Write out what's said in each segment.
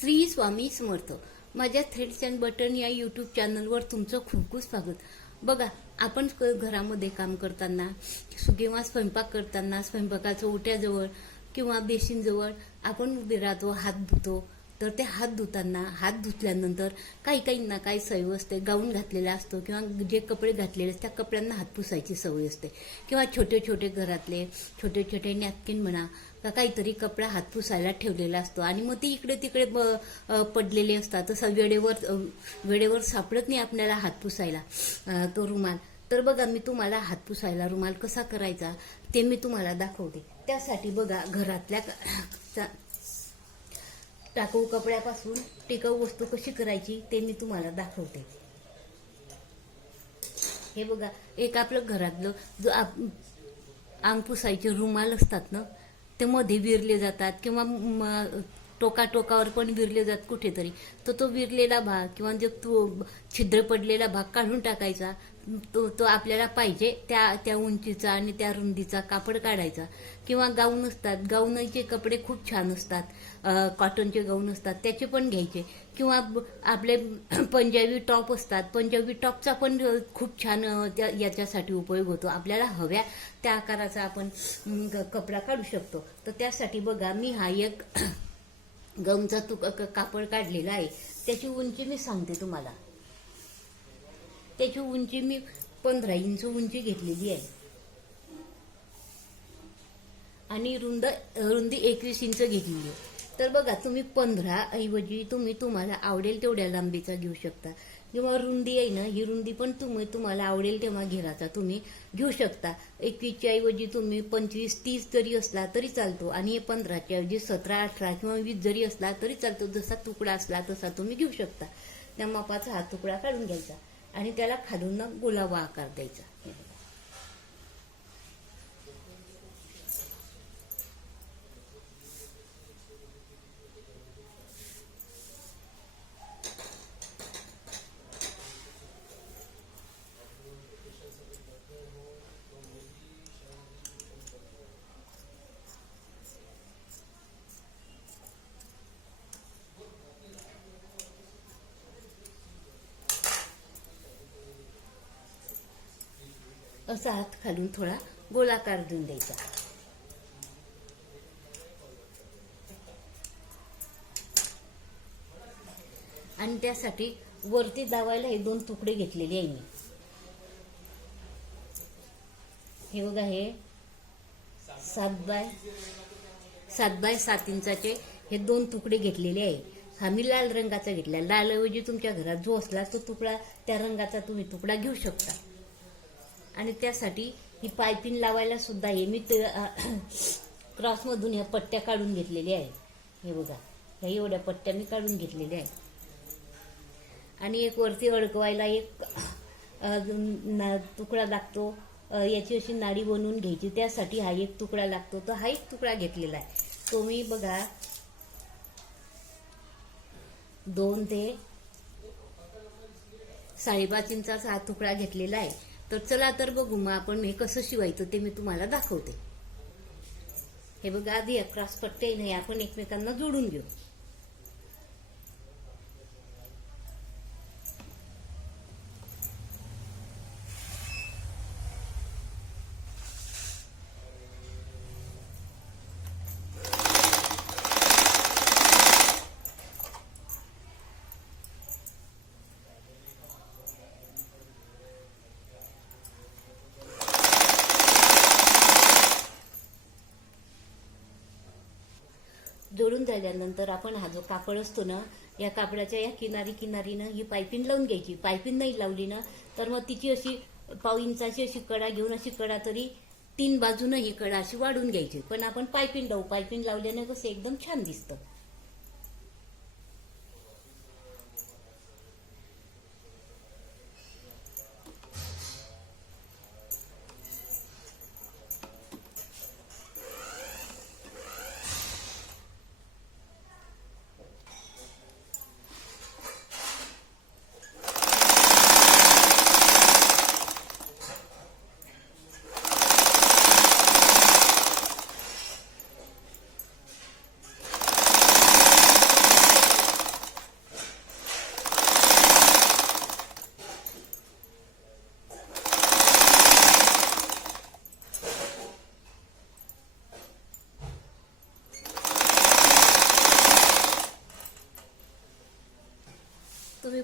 श्री स्वामी समर्थ. माझ्या threads and button या YouTube चॅनलवर तुमचं खूप खूप स्वागत. बघा, आपण घरामध्ये काम करताना किंवा स्वयंपाक करताना स्वयंपाकाचं ओट्याजवळ किंवा बेसिनजवळ आपण उभे राहतो, हात धुतो. तर ते हात धुताना, हात धुतल्यानंतर काहींना काही सवय असते, गाऊन घातलेला असतो किंवा जे कपडे घातलेले त्या कपड्यांना हात पुसायची सवय असते, किंवा छोटे छोटे घरातले छोटे छोटे नॅपकिन म्हणा का काहीतरी कपडा हात पुसायला ठेवलेला असतो आणि मग ते इकडे तिकडे पडलेले असतात. तसं वेळेवर सापडत नाही आपल्याला हात पुसायला तो रुमाल. तर बघा, मी तुम्हाला हात पुसायला रुमाल कसा करायचा ते मी तुम्हाला दाखवते. त्यासाठी बघा, घरातल्या टाकाऊ कपड्यापासून टिकाऊ वस्तू कशी करायची ते मी तुम्हाला दाखवते. हे बघा, एक आपलं घरातलं जो अंग पुसायचे रुमाल असतात ना, ते मध्ये विरले जातात किंवा टोकावर पण विरले जात कुठेतरी. तर तो विरलेला भाग किंवा जो तो छिद्र पडलेला भाग काढून टाकायचा. तो आपल्याला पाहिजे त्या उंचीचा आणि त्या रुंदीचा कापड काढायचा. किंवा गाऊन असतात, गाऊनचे कपडे खूप छान असतात, कॉटनचे गाऊन असतात, त्याचे पण घ्यायचे. किंवा आपले पंजाबी टॉप असतात, पंजाबी टॉपचा पण खूप छान याच्यासाठी उपयोग होतो. आपल्याला हव्या त्या आकाराचा आपण कपडा काढू शकतो. तर त्यासाठी बघा, मी हा एक गाऊनचा कापड काढलेला आहे. त्याची उंची मी सांगते तुम्हाला. त्याची उंची मी 15 इंच उंची घेतलेली आहे आणि रुंदी 21 इंच घेतलेली आहे. तर बघा, तुम्ही 15 ऐवजी तुम्हाला आवडेल तेवढ्या लांबीचा घेऊ शकता. किंवा रुंदी आहे ना, ही रुंदी पण तुम्हाला आवडेल तेव्हा घेराचा तुम्ही घेऊ शकता. 21च्या ऐवजी तुम्ही 25-30 जरी असला तरी चालतो. आणि 15च्या ऐवजी 17-18 किंवा 20 जरी असला तरी चालतो. जसा तुकडा असला तसा तुम्ही घेऊ शकता. त्या मापाचा हा तुकडा काढून घ्यायचा आणि त्याला खालून गोलावा आकार द्यायचा. असा हात खालून थोडा गोलाकार देऊन द्यायचा. आणि त्यासाठी वरती दावायला हे 2 तुकडे घेतलेले आहे मी. हे बघा, हे 7 बाय 7 इंचाचे हे 2 तुकडे घेतलेले आहे. हा मी लाल रंगाचा घेतला. लाल ऐवजी तुमच्या घरात जो असला तो तुकडा, त्या रंगाचा तुम्ही तुकडा घेऊ शकता. आणि त्यासाठी ही पायपिन लावायला सुद्धा हे मी क्रॉसमधून ह्या पट्ट्या काढून घेतलेल्या आहे. हे बघा, ह्या एवढ्या पट्ट्या मी काढून घेतलेल्या आहेत. आणि एक वरती अडकवायला एक तुकडा लागतो. याची अशी नाडी बनवून घ्यायची. त्यासाठी हा एक तुकडा लागतो. तर हा एक तुकडा घेतलेला आहे. तो मी बघा 2 ते 5.5 इंचाचा हा तुकडा घेतलेला आहे. तर चला तर बघू मग आपण हे कसं शिवायचं ते मी तुम्हाला दाखवते. हे बघा, आधी क्रॉस पट्टे नाही आपण एकमेकांना जोडून घेऊ. जोडून झाल्यानंतर आपण हा जो कापड असतो ना, या कापडाच्या या किनारीनं ही पायपिन लावून घ्यायची. पायपिन नाही लावली ना तर मग तिची अशी 1/2 इंचाची अशी कडा घेऊन, अशी कडा तरी 3 बाजूनं ही कडा अशी वाढून घ्यायची. पण आपण पायपिन लावू. पायपिन लावल्याने कसं एकदम छान दिसतं.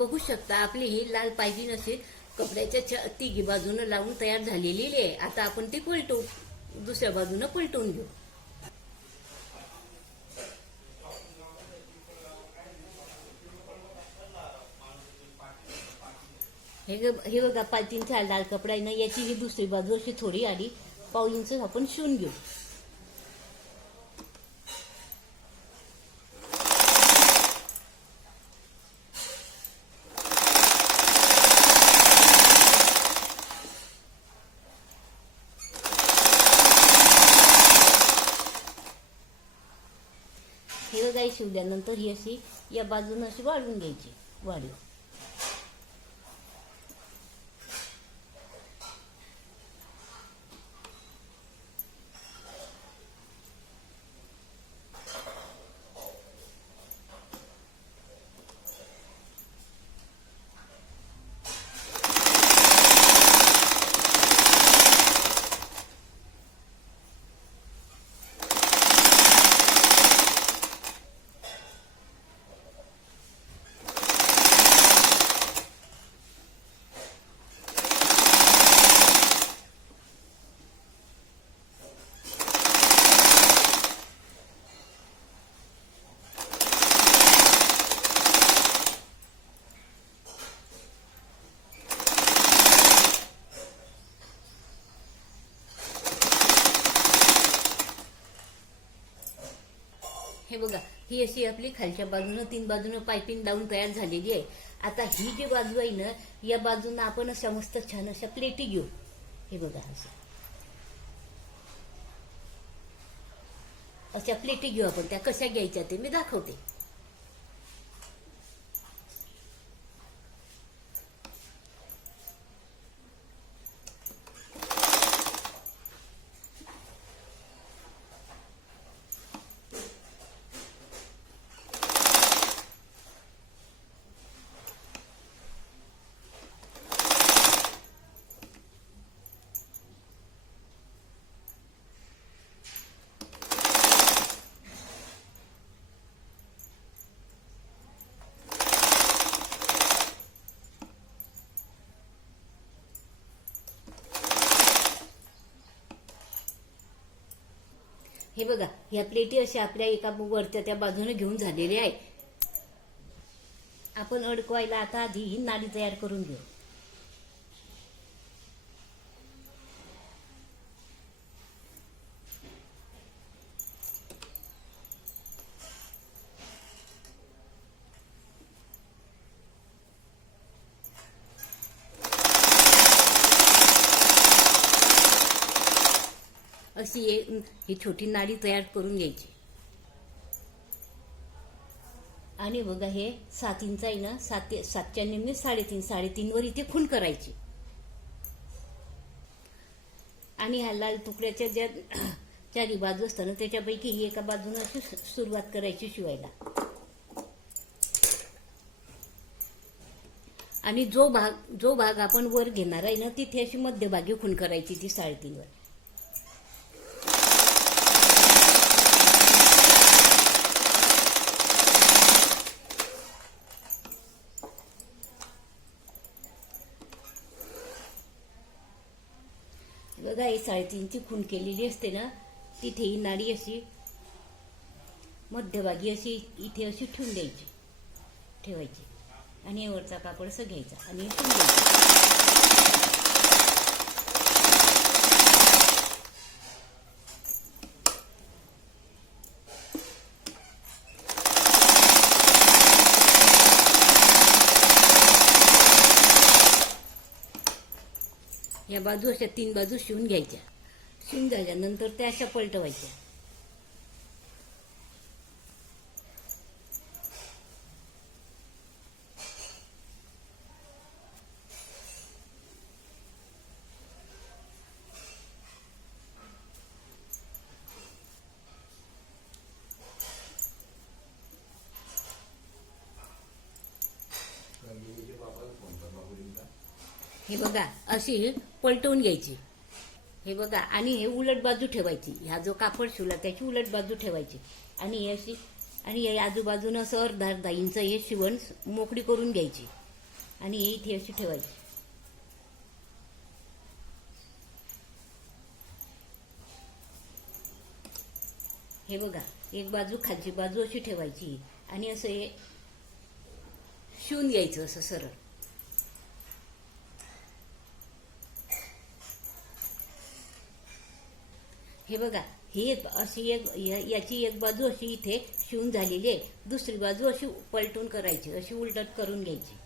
बघू शकता आपली ही लाल पायपिंग अशी कपड्याच्या तिघी बाजूनं लावून तयार झालेली आहे. आता आपण ती पलटू, दुसऱ्या बाजूनं पलटून घेऊ. हे बघा पायपिंगचा लाल कपडा आहे ना, याची ही दुसरी बाजू अशी थोडी आली 1/2 इंच आपण शिवून घेऊ. हे बघा शिवल्यानंतर ही अशी या बाजूने अशी वाढवून घ्यायची, वाढव. हे बघा ही अशी आपली खालच्या बाजूनं 3 बाजूनं पायपिंग लावून तयार झालेली आहे. आता ही जी बाजू आहे ना, या बाजूनं आपण अशा मस्त छान अशा प्लेटी घेऊ. हे बघा अशा प्लेटी घेऊ आपण. त्या कशा घ्यायच्या ते मी दाखवते. हे बघा ह्या प्लेटी अशा आपल्या एका वरच्या त्या बाजूने घेऊन झालेल्या आहे. आपण अडकवायला आता आधी ही नाडी तयार करून घेऊ. अशी ही छोटी नाडी तयार करून घ्यायची. आणि बघा हे 7 इंच आहे ना, 7च्या निम्मे 3.5 वर इथे खूण करायची. आणि ह्या लाल तुकड्याच्या ज्या चारी बाजू असतात ना, त्याच्यापैकी ही एका बाजूने अशी सुरुवात करायची शिवायला. आणि जो भाग आपण वर घेणार आहे ना, तिथे अशी मध्यभागी खूण करायची ती 3.5 वर. बघा ही 3.5ची खूण केलेली असते ना, तिथे ही नाडी अशी मध्यभागी अशी इथे अशी ठेवायची आणि वरचा कापड असं घ्यायचा आणि ठेवून द्यायचा. या बाजू अशा 3 बाजू शिवून घ्यायच्या. शिवून झाल्यानंतर त्या अशा पलटवायच्या. हे बघा अशी पलटवून घ्यायची. हे बघा आणि हे उलट बाजू ठेवायची. ह्या जो कापड शिवला त्याची उलट बाजू ठेवायची आणि हे अशी आणि हे आजूबाजूनं असं अर्धा इंच हे शिवण मोकळी करून घ्यायची. आणि हे इथे अशी ठेवायची. हे बघा, एक बाजू खालची बाजू अशी ठेवायची आणि असं हे शिवून घ्यायचं असं सरळ. हे बघा, ही अशी याची एक बाजू अशी इथे शिवून झालेली आहे, दुसरी बाजू अशी पलटून करायची, अशी उलटट करून घ्यायची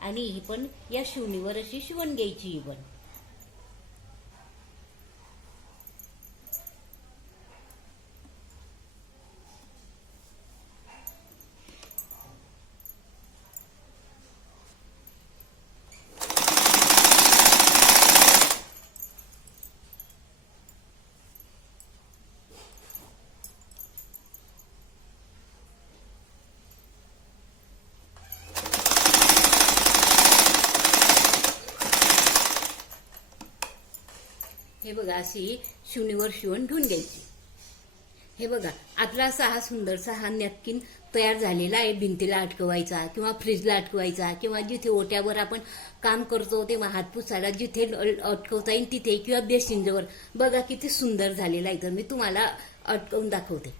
आणि ही पण या शिवणीवर अशी शिवून घ्यायची. ही पण हे बघा, अशी शिवणीवर शिवून ठेवून घ्यायची. हे बघा, आपला असा हा सुंदरसा हा नॅपकिन तयार झालेला आहे. भिंतीला अटकवायचा किंवा फ्रीजला अटकवायचा किंवा जिथे ओट्यावर आपण काम करतो तेव्हा हात पुसायला जिथे अटकवता येईल तिथे, किंवा बेसिनजवळ. बघा किती सुंदर झालेला आहे. तर मी तुम्हाला अटकवून दाखवते.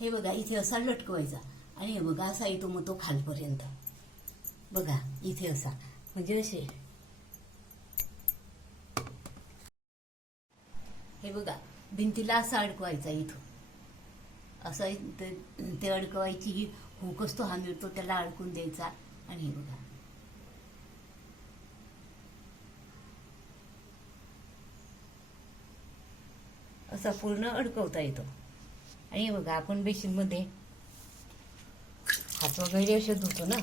हे बघा, इथे असा लटकवायचा आणि हे बघा असा येतो मग तो खालपर्यंत. बघा इथे असा, म्हणजे असे. हे बघा, भिंतीला असा अडकवायचा इथं असं ते अडकवायची. ही हुक असतो हा मिळतो त्याला अडकून द्यायचा आणि हे बघा असा पूर्ण अडकवता येतो. आणि हे बघा, आपण बेसिनमध्ये हात वगैरे असे धुतो ना,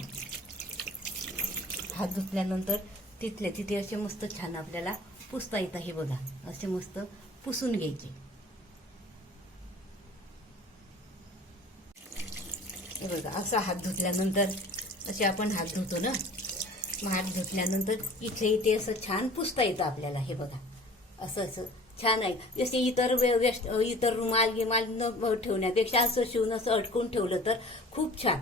हात धुतल्यानंतर तिथल्या तिथे असे मस्त छान आपल्याला पुसता येतं. हे बघा, असे मस्त पुसून घ्यायचे. हे बघा, असा हात धुतल्यानंतर असे आपण हात धुतो ना, मग हात धुतल्यानंतर इथे असं छान पुसता येतं आपल्याला. हे बघा, असं असं छान आहे. जसे इतर रुमाल गिमाल न ठेवण्यापेक्षा असं शिवून असं अडकून ठेवलं तर खूप छान.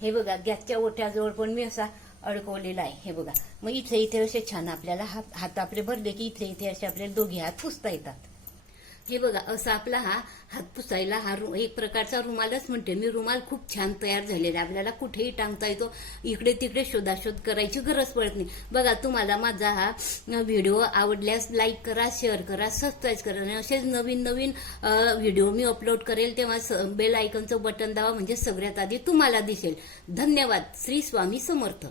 हे बघा, गॅसच्या ओट्याजवळ पण मी असा अडकवलेला आहे. हे बघा, मग इथे असे छान आपल्याला हात आपले भरले की इथे असे आपल्याला दोघे हात पुसता येतात. हे बघा, असा आपला हा हात पुसायला हा एक प्रकारचा रुमालच म्हणते मी. रुमाल खूप छान तयार झालेला आहे, आपल्याला कुठेही टांगता येतो, इकडे तिकडे शोधाशोध करायची गरज पडत नाही. बघा, तुम्हाला माझा हा व्हिडिओ आवडल्यास लाईक करा, शेअर करा, सबस्क्राईब करा आणि असेच नवीन नवीन व्हिडिओ मी अपलोड करेल तेव्हा बेल आयकॉनचं बटन दाबा, म्हणजे सगळ्यात आधी तुम्हाला दिसेल. धन्यवाद. श्री स्वामी समर्थ.